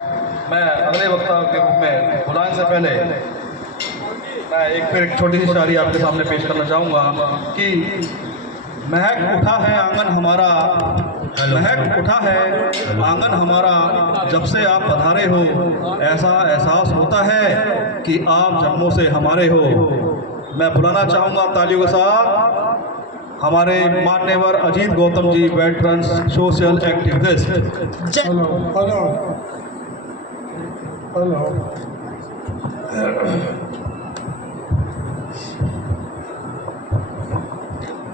मैं अगले वक्ता के रूप में बुलाने से पहले मैं एक छोटी सी शायरी आपके सामने पेश करना चाहूँगा कि महक उठा है आंगन हमारा, महक उठा है आंगन हमारा, जब से आप पधारे हो ऐसा एहसास होता है कि आप जन्मों से हमारे हो। मैं बुलाना चाहूँगा तालियों के साथ हमारे मान्यवर Ajit Gautam ji, veteran social activist. Hello hello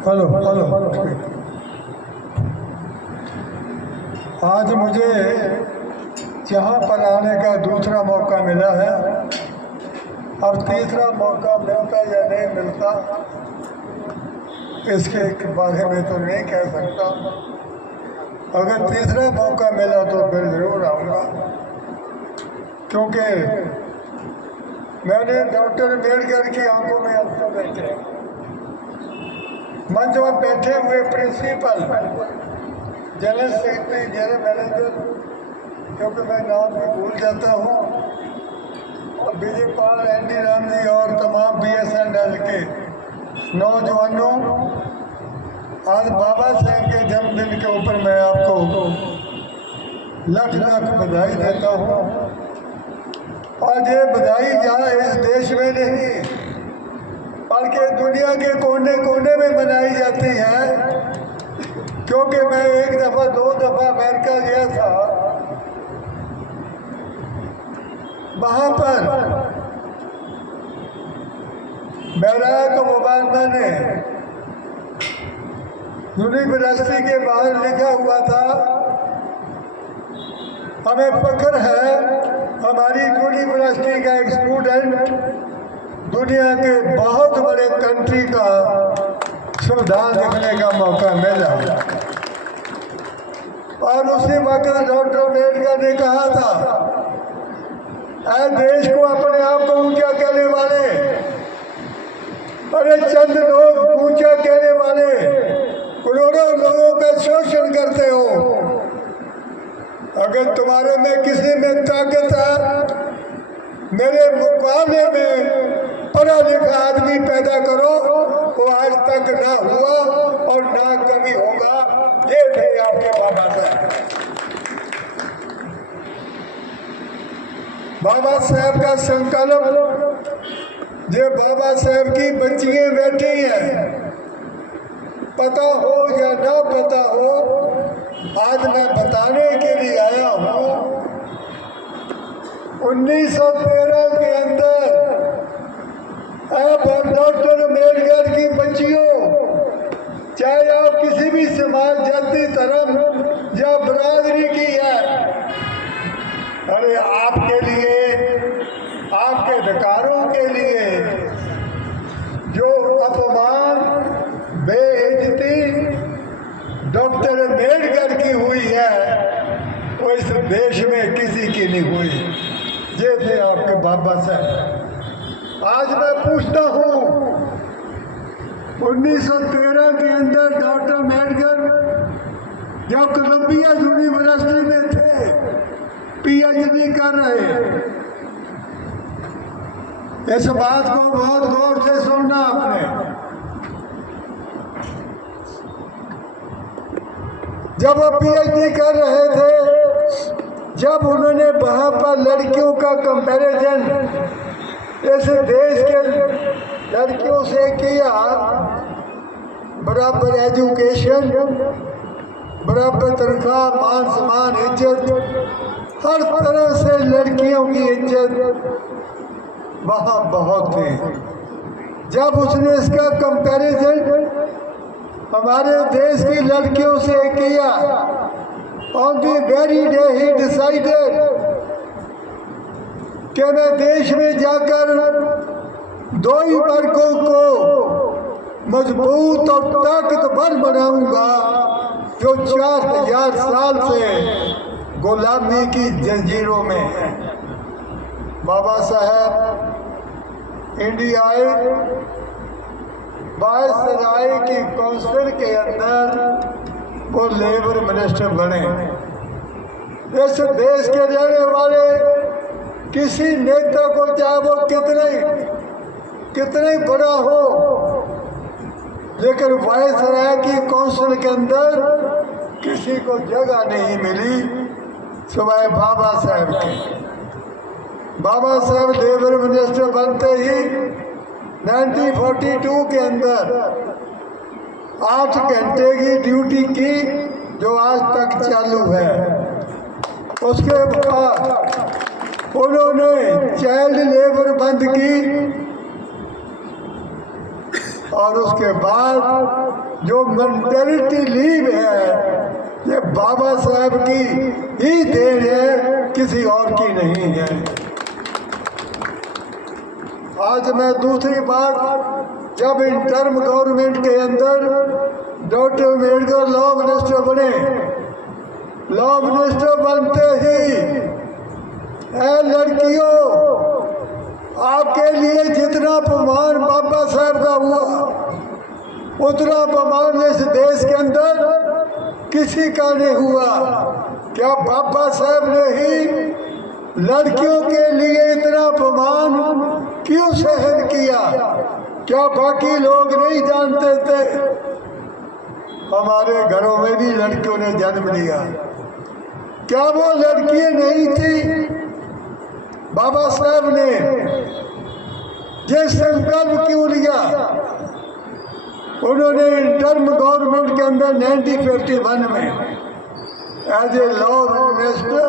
hello hello hello आज मुझे यहाँ पर आने का दूसरा मौका मिला है। अब तीसरा मौका मिलता या नहीं मिलता इसके बारे में तो नहीं कह सकता। अगर तीसरा मौका मिला तो फिर ज़रूर आऊँगा, क्योंकि मैंने डॉक्टर अम्बेडकर की आंखों में आंसू देखे। मंच पर बैठे हुए principal, general secretary, general manager, क्योंकि मैं नाम भी भूल जाता हूँ, और विजयपाल, एनडी राम जी और तमाम BSNL के नौजवानों, आज बाबा साहेब के जन्मदिन के ऊपर मैं आपको लख लख बधाई देता हूँ। और ये बधाई यहाँ इस देश में नहीं बल्कि दुनिया के कोने कोने में मनाई जाती है, क्योंकि मैं एक दफ़ा दो दफ़ा अमेरिका गया था। वहाँ पर बैराक ओबामा ने यूनिवर्सिटी के बाहर लिखा हुआ था, हमें फख्र है हमारी यूनिवर्सिटी का एक स्टूडेंट दुनिया के बहुत बड़े कंट्री का संविधान लिखने का मौका मिला। और उसी वक्त डॉक्टर अम्बेडकर ने कहा था, ऐ देश को अपने आप को ऊंचा कहने वाले, अरे चंद लोग ऊंचा कहने वाले करोड़ों लोगों का शोषण करते हो। अगर तुम्हारे में किसी में ताकत है, मेरे मुकाबले में पढ़ा लिखा आदमी पैदा करो। वो आज तक ना हुआ और ना कभी होगा। ये थे आपके बाबा साहब। बाबा साहब का संकल्प, जो बाबा साहब की बच्चियां बैठी हैं, पता हो या ना पता हो, आज मैं बताने के लिए आया हूँ। 1913 के अंदर अब डॉक्टर अम्बेडकर की बच्चियों, चाहे आप किसी भी समाज, जाति, धर्म या बरादरी की है, अरे आपके लिए, आपके अधिकारों के लिए जो अपमान, बेइज्जती डॉक्टर अम्बेडकर की हुई है, वो इस देश में किसी की नहीं हुई। ये थे आपके बाबा साहब। आज मैं पूछता हूँ, 1913 के अंदर डॉक्टर अम्बेडकर जब कोलंबिया यूनिवर्सिटी में थे, PhD कर रहे, इस बात को बहुत गौर से सुनना आपने। जब वो PhD कर रहे थे, जब उन्होंने वहाँ पर लड़कियों का कंपैरिजन इस देश के लड़कियों से किया, बराबर एजुकेशन, बराबर तनख्वाह, मान सम्मान, इज्जत, हर तरह से लड़कियों की इज्जत वहाँ बहुत थी। जब उसने इसका कंपैरिजन हमारे देश की लड़कियों से किया, on the very day he decided कि मैं देश में जाकर दो ही वर्गों को मजबूत और ताकतवर बनाऊंगा जो 4000 साल से गुलामी की जंजीरों में है। बाबा साहब इंडिया आए, वायसराय की काउंसिल के अंदर वो लेबर मिनिस्टर बने। इस देश के रहने वाले किसी नेता को चाहे वो कितना ही बड़ा हो, लेकिन वायसराय की काउंसिल के अंदर किसी को जगह नहीं मिली सिवाय बाबा साहब के। बाबा साहब लेबर मिनिस्टर बनते ही 1942 के अंदर 8 घंटे की ड्यूटी की, जो आज तक चालू है। उसके बाद उन्होंने चाइल्ड लेबर बंद की, और उसके बाद जो मैटरनिटी लीव है ये बाबा साहब की ही देन है, किसी और की नहीं है। आज मैं दूसरी बात, जब इंटर्म गवर्नमेंट के अंदर डॉक्टर अम्बेडकर लॉ मिनिस्टर बने, लॉ मिनिस्टर बनते ही लड़कियों, आपके लिए जितना अपमान बाबा साहब का हुआ उतना अपमान इस देश के अंदर किसी का नहीं हुआ। क्या बाबा साहब ने ही लड़कियों के लिए इतना अपमान क्यों सहन किया? क्या बाकी लोग नहीं जानते थे? हमारे घरों में भी लड़कियों ने जन्म लिया। क्या वो लड़कियां नहीं थी? बाबा साहब ने ये संकल्प क्यों लिया? उन्होंने इंटर्म गवर्नमेंट के अंदर 1951 में as a law minister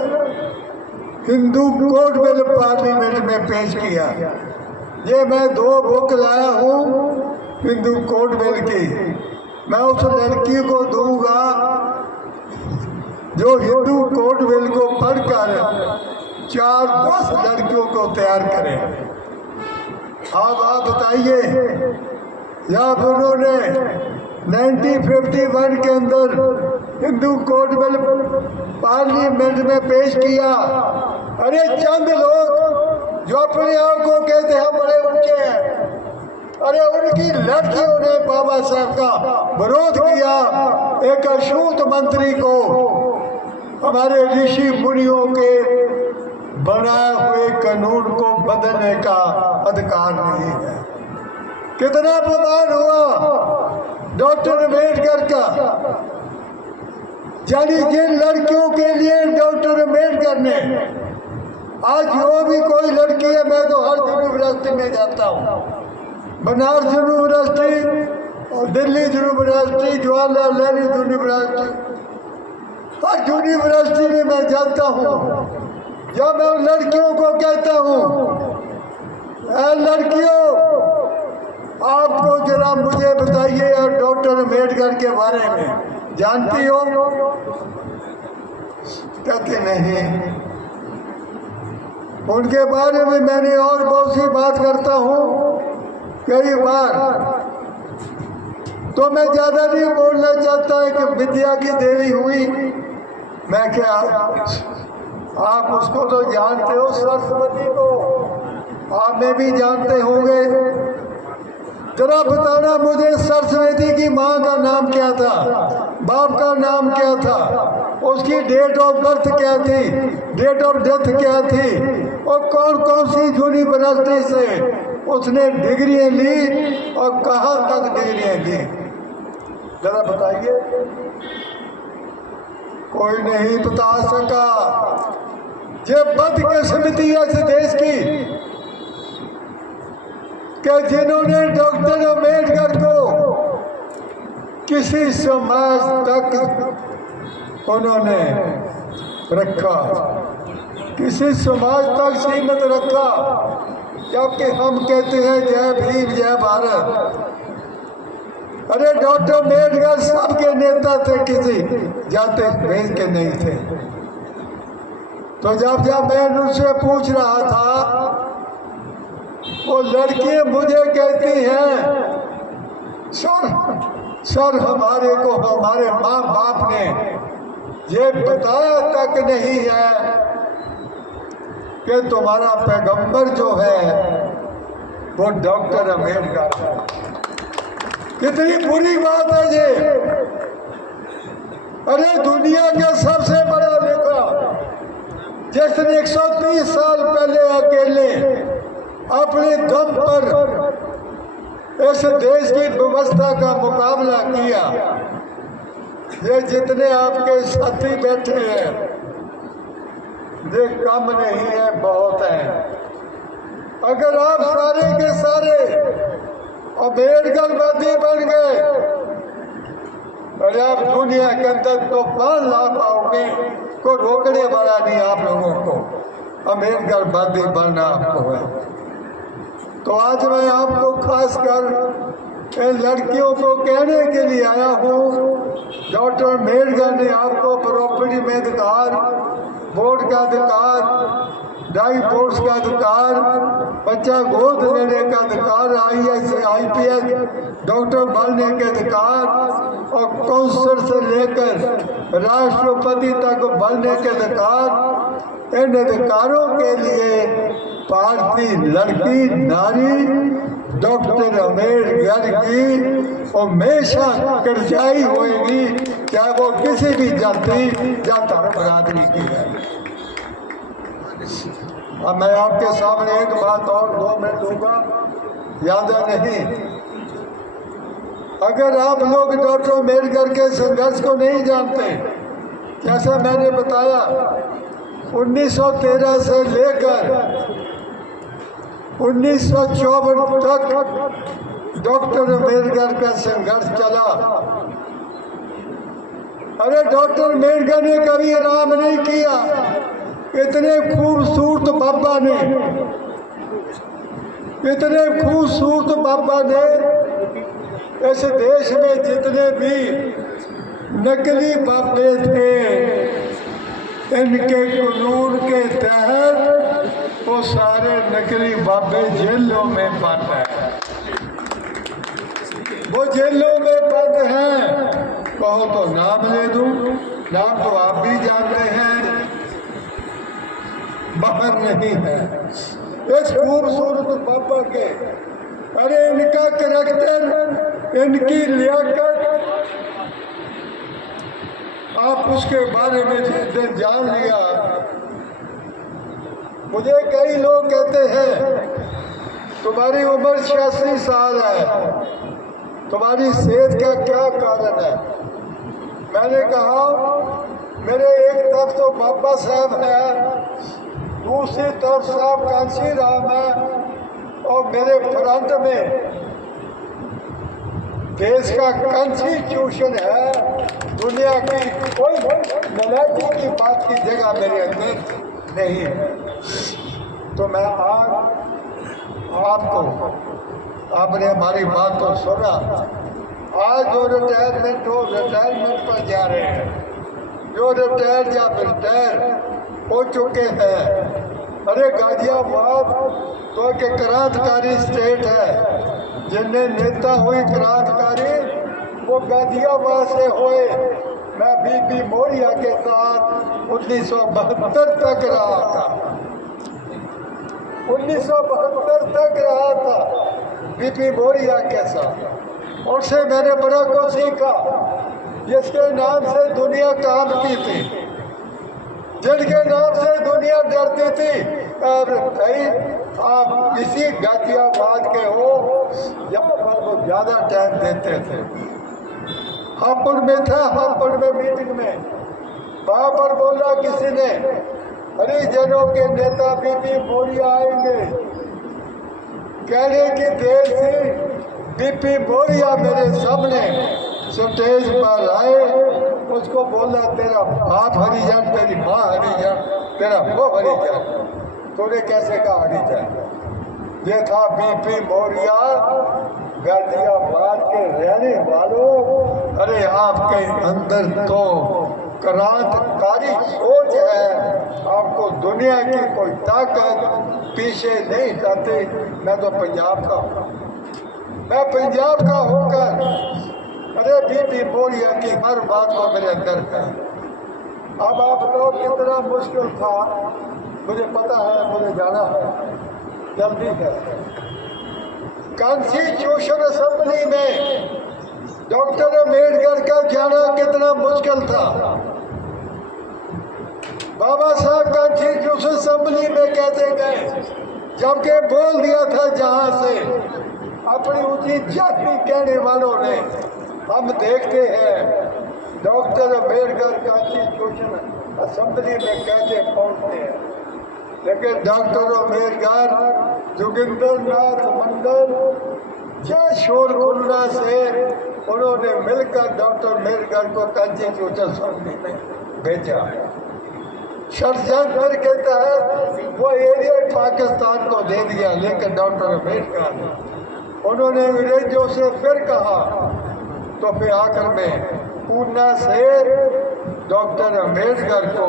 Hindu code bill parliament में पेश किया। ये मैं 2 बुक लाया हूँ हिंदू कोड बिल की। मैं उस लड़की को दूंगा जो हिंदू कोड बिल को पढ़कर 4-10 लड़कियों को तैयार करें। अब आप बताइए, जब उन्होंने 1951 के अंदर हिंदू कोड बिल पार्लियामेंट में पेश किया, अरे चंद लोग जो अपने आप को कहते हैं बड़े ऊंचे हैं, अरे उनकी लड़कियों ने बाबा साहब का विरोध किया। एक अछूत मंत्री को हमारे ऋषि मुनियों के बनाए हुए कानून को बदलने का अधिकार नहीं है। कितना अपमान हुआ डॉक्टर अम्बेडकर का। यानी जिन लड़कियों के लिए डॉक्टर अम्बेडकर ने, आज जो भी कोई लड़की है, मैं तो हर यूनिवर्सिटी में जाता हूँ, बनारस यूनिवर्सिटी और दिल्ली यूनिवर्सिटी, जवाहरलाल नेहरू यूनिवर्सिटी, हर यूनिवर्सिटी में मैं जाता हूँ। जब मैं लड़कियों को कहता हूँ, लड़कियों आपको जरा मुझे बताइए और डॉक्टर अम्बेडकर के बारे में जानती हो? कहते नहीं। उनके बारे में मैंने और बहुत सी बात करता हूँ कई बार, तो मैं ज्यादा नहीं बोलना चाहता है कि विद्या की देरी हुई। मैं क्या, आप उसको तो जानते हो, सरस्वती को आप में भी जानते होंगे। जरा बताना मुझे, सरस्वती की माँ का नाम क्या था, बाप का नाम क्या था, उसकी डेट ऑफ बर्थ क्या थी, डेट ऑफ डेथ क्या थी, और कौन कौन सी यूनिवर्सिटी से उसने डिग्रियां ली और कहाँ तक डिग्रियां ली? जरा बताइए। कोई नहीं बता सका। ये बदकिस्मती है इस देश की कि जिन्होंने डॉक्टर अम्बेडकर को किसी समाज तक उन्होंने रखा, किसी समाज तक सीमित रखा, जबकि हम कहते हैं जय भीम जय भारत। अरे डॉक्टर अम्बेडकर सबके नेता थे, किसी जाते भेद के नहीं थे। तो जब मैं उनसे पूछ रहा था, वो लड़की मुझे कहती हैं, सर हमारे को हमारे माँ बाप ने ये बताया तक नहीं है कि तुम्हारा पैगंबर जो है वो डॉक्टर अम्बेडकर है। कितनी बुरी बात है ये। अरे दुनिया का सबसे बड़ा नेता जिसने 130 साल पहले अकेले अपने दम पर इस देश की व्यवस्था का मुकाबला किया, ये जितने आपके साथी बैठे हैं ये कम नहीं है, बहुत है। अगर आप सारे के सारे अम्बेडकरवादी बन गए और आप दुनिया के अंदर तो बाल ला पाओगे, को रोकने वाला नहीं आप लोगों को अम्बेडकरवादी बनना आपको है। तो आज मैं आपको खासकर इन लड़कियों को कहने के लिए आया हूँ, डॉक्टर अम्बेडकर ने आपको प्रॉपर्टी में अधिकार, वोट का अधिकार, डाइवोर्स का अधिकार, बच्चा गोद लेने का अधिकार, IAS IPS डॉक्टर बनने के अधिकार और काउंसलर से लेकर राष्ट्रपति तक बनने के अधिकार, इन अधिकारों के लिए भारतीय लड़की नारी डॉक्टर अम्बेडकर की हमेशा करजाई होगी, चाहे वो किसी भी जाति या धर्म बरादरी की है। अब मैं आपके सामने एक बात और 2 मिनट दूंगा, ज्यादा नहीं। अगर आप लोग डॉक्टर अम्बेडकर के संघर्ष को नहीं जानते, जैसा मैंने बताया 1913 से लेकर 1954 तक डॉक्टर अम्बेडकर का संघर्ष चला। अरे डॉक्टर अम्बेडकर ने कभी आराम नहीं किया। इतने खूबसूरत बाबा ने, इतने खूबसूरत बाबा ने इस देश में जितने भी नकली बाबे थे, इनके कानून के तहत वो सारे नकली बाबे जेलों में बंद हैं। वो जेलों में बंद हैं। कहो तो नाम ले दूं, नाम तो आप भी जानते हैं, बाहर नहीं है। इस खूबसूरत बाबा के, अरे इनका करैक्टर, इनकी लियाकत, आप उसके बारे में जिस दिन जान लिया। मुझे कई लोग कहते हैं तुम्हारी उम्र 86 साल है, तुम्हारी सेहत का क्या कारण है। मैंने कहा मेरे एक तरफ तो बाबा साहब है, दूसरी तरफ साहब कांसी राम है, और मेरे फ्रंट में देश का कॉन्स्टिट्यूशन है। दुनिया की कोई मराठी की बात की जगह मेरे अंदर नहीं है। तो मैं आज आपको, आपने हमारी बात को सुना, आज जो रिटायरमेंट हो, रिटायरमेंट पर जा रहे हैं, जो रिटायर या रिटायर हो चुके हैं। अरे गाजियाबाद तो एक क्रांतिकारी स्टेट है, जिनने नेता हुई क्रांतिकारी वो गाजियाबाद से हुए। मैं बीपी मौर्य के साथ 1972 तक रहा था, 1972 तक रहा था बीपी मौर्य के साथ। और से मैंने बड़ा कुछ सीखा, जिसके नाम से दुनिया कांपती थी, जिनके नाम से दुनिया डरती थी। और भाई आप इसी गाजियाबाद के हो जहाँ पर वो ज्यादा टाइम देते थे। हापुड़ में था, हापुड़ में मीटिंग में वहां पर बोला किसी ने, हरिजनों के नेता बीपी मौर्य आएंगे। कहने की देर से बीपी मौर्य मेरे सामने स्टेज पर आए। उसको बोला तेरा बाप हरिजन, तेरी माँ हरिजन, तेरा वो हरिजन, तूने कैसे कहा हरिजन। ये था बीपी मौर्य, गाजियाबाद के रहने वालों। अरे आपके अंदर तो क्रांतिकारी सोच है, आपको दुनिया की कोई ताकत पीछे नहीं जाती। मैं तो पंजाब का हूँ, मैं पंजाब का होकर अरे बीपी मौर्य की हर बात को मेरे अंदर है। अब आप बताओ कितना मुश्किल था। मुझे पता है, मुझे जाना है, जल्दी है। कॉन्स्टिट्यूशन असेंबली में डॉक्टर अम्बेडकर का जाना कितना मुश्किल था। बाबा साहब कॉन्स्टिट्यूशन असेंबली में कहते गए, जबकि बोल दिया था जहां से अपनी ऊंची जाति कहने वालों ने। हम देखते हैं डॉक्टर अम्बेडकर कॉन्स्टिट्यूशन असेंबली में कैसे पहुंचते हैं, लेकिन डॉक्टर अम्बेडकर जोगिंदर नाथ मंडल जय शोरगुल्ला से उन्होंने मिलकर डॉक्टर अम्बेडकर को कॉन्स्टिट्यूशन असेंबली में भेजा। षड्यंत्र के तहत वो एरिया पाकिस्तान को दे दिया, लेकिन डॉक्टर अम्बेडकर उन्होंने अंग्रेजों से फिर कहा, तो फिर आखिर में पूना से डॉक्टर अम्बेडकर को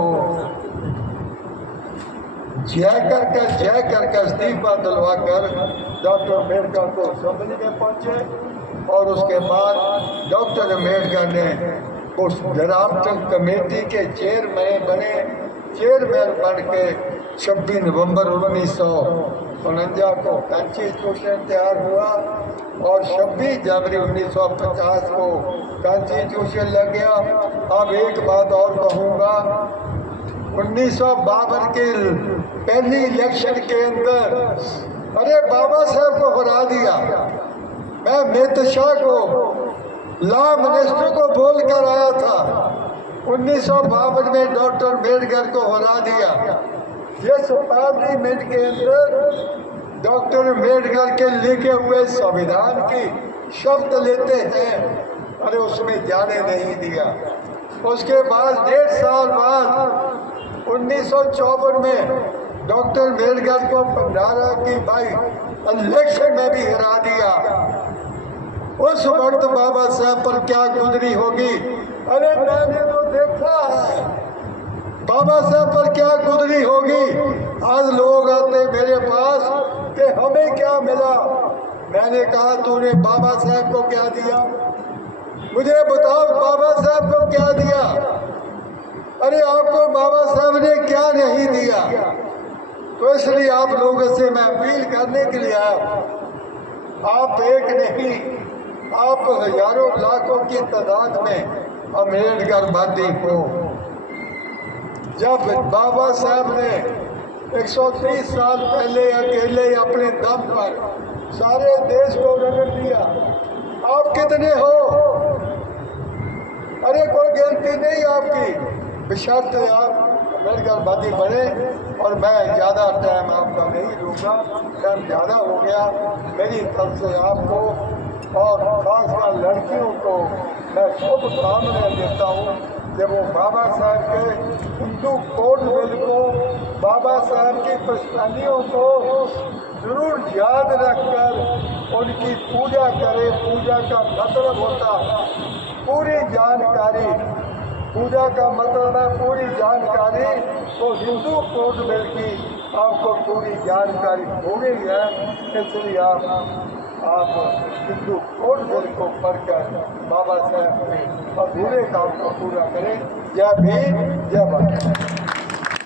जय करके इस्तीफा दिलवा कर डॉक्टर अम्बेडकर को असेंबली में पहुंचे। और उसके बाद डॉक्टर अम्बेडकर ने उस ड्राफ्टिंग कमेटी के चेयरमैन बन के 26 नवंबर 1949 को कॉन्स्टिट्यूशन तैयार हुआ और 26 जनवरी 1950 को कॉन्स्टिट्यूशन लग गया। अब एक बात और कहूँगा, 1952 के पहली इलेक्शन के अंदर अरे बाबा साहब को हरा दिया। मैं अमित शाह को लॉ मिनिस्टर को बोल कर आया था, 1952 में डॉक्टर अम्बेडकर को हरा दिया। जिस पार्लियामेंट के अंदर डॉक्टर अम्बेडकर के लिखे हुए संविधान की शब्द लेते हैं, अरे उसमें जाने नहीं दिया। उसके बाद 1.5 साल बाद 1954 में डॉक्टर अम्बेडकर को भंडारा की भाई इलेक्शन में भी हरा दिया। उस वक्त बाबा साहब पर क्या गुजरी होगी, अरे मैंने तो देखा है बाबा साहब पर क्या गुजरी होगी। आज लोग आते मेरे पास कि हमें क्या मिला, मैंने कहा तूने बाबा साहब को क्या दिया, मुझे बताओ बाबा साहब को क्या दिया। अरे आपको बाबा साहब ने क्या नहीं दिया। तो इसलिए आप लोगों से मैं अपील करने के लिए आया, आप एक नहीं, आप हजारों लाखों की तादाद में अम्बेडकर वादी को, जब बाबा साहब ने 130 साल पहले अकेले अपने दम पर सारे देश को रगड़ दिया, आप कितने हो, अरे कोई गिनती नहीं आपकी, बशर्ते आप अम्बेडकर वादी बने। और मैं ज़्यादा टाइम आपका नहीं लूँगा, टाइम ज़्यादा हो गया। मेरी तरफ से आपको और खासकर लड़कियों को मैं शुभकामनाएं देता हूँ कि वो बाबा साहब के हिंदू कोड बिल को, बाबा साहब की परेशानियों को जरूर याद रखकर उनकी पूजा करें। पूजा का मतलब होता पूरी जानकारी, पूजा का मतलब है पूरी जानकारी। तो हिंदू कोड बिल की आपको पूरी जानकारी हो गई है, इसलिए आप हिंदू कोड बिल को पढ़कर बाबा साहब के अधूरे काम को पूरा करें। जय भीम, जय भारत।